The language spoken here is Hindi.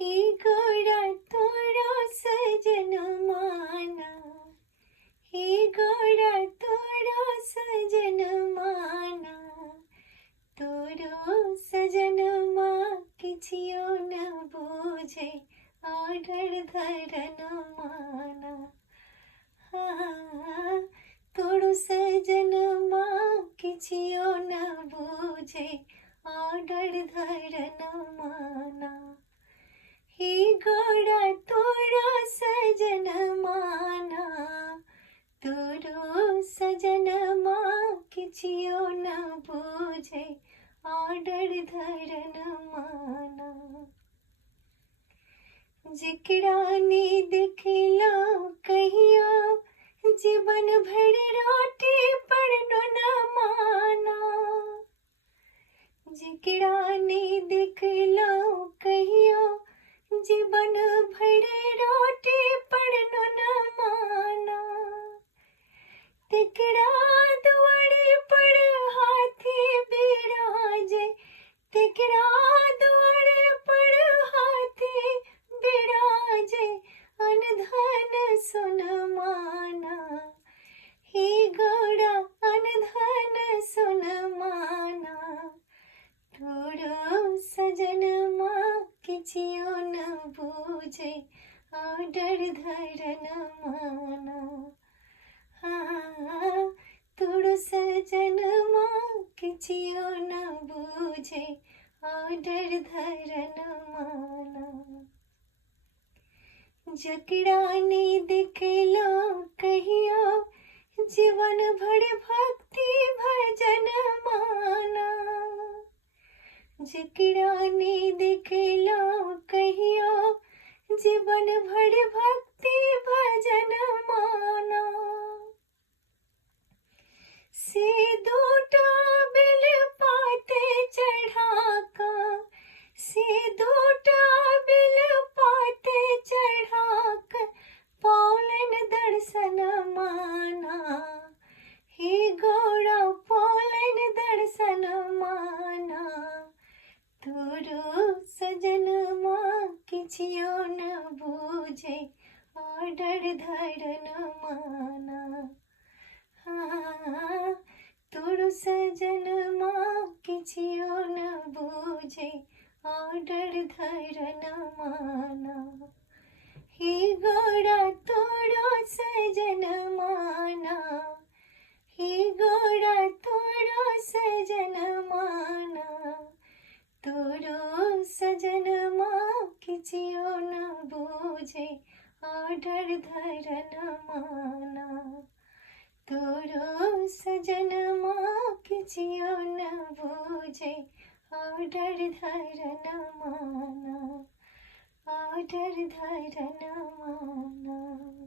हे गोड़ा तोड़ो सजन माना, हे गोड़ा तोड़ो सजन माना, तोड़ो सजन माँ किछियो न बूझे आडर धरन माना। हाँ, तोड़ो सजन माँ किछियो न बूझे आडर धरन माना। हे गोड़ा तोड़ो सजन माना, तोड़ो सजन माँ किछियो न बूझे आडर धरन माना। जेकरा ने देखला कहियो जीवन भर रोटी पर न माना। जेकरा ने देखला कहियो जीवन भर रोटी पर न माना। तेकरा दुआरे पर हाथी बिराजे, तेकरा दुआरे पर हाथी बिराजे अनधन सोन माना। हे गोड़ा अनधन सोन माना, तोड़ो सजन माँ किछियो न बूझे आडर धरन माना। हाँ, तोड़ो सजन माँ किछियो न बूझे आडर धरन माना। जकरा ने देखलो कहियो जीवन भर भक्ति भजन माना। जेकरा ने देखलो कहियो जीवन भर भक्ति भजन माना। से दूटा बिल पाते चढ़ाका, से दूटा बिल पाते चढ़ाक पौलन दर्शन माना। हे गोड़ा पौलन दर्शन माना, तोड़ो सजन माँ किछियो न बूझे आडर धरन माना। हाँ, तोड़ो सजन माँ किछियो न बूझे आडर धरन माना। हे गोड़ा तोड़ो सजन माना, हे गोड़ा तोड़ो सजन माना, तोड़ो सजन माँ किछियो न बूझे आडर धरन माना। तोड़ो सजन माँ किछियो न बूझे आडर धरन माना, आडर धरन माना।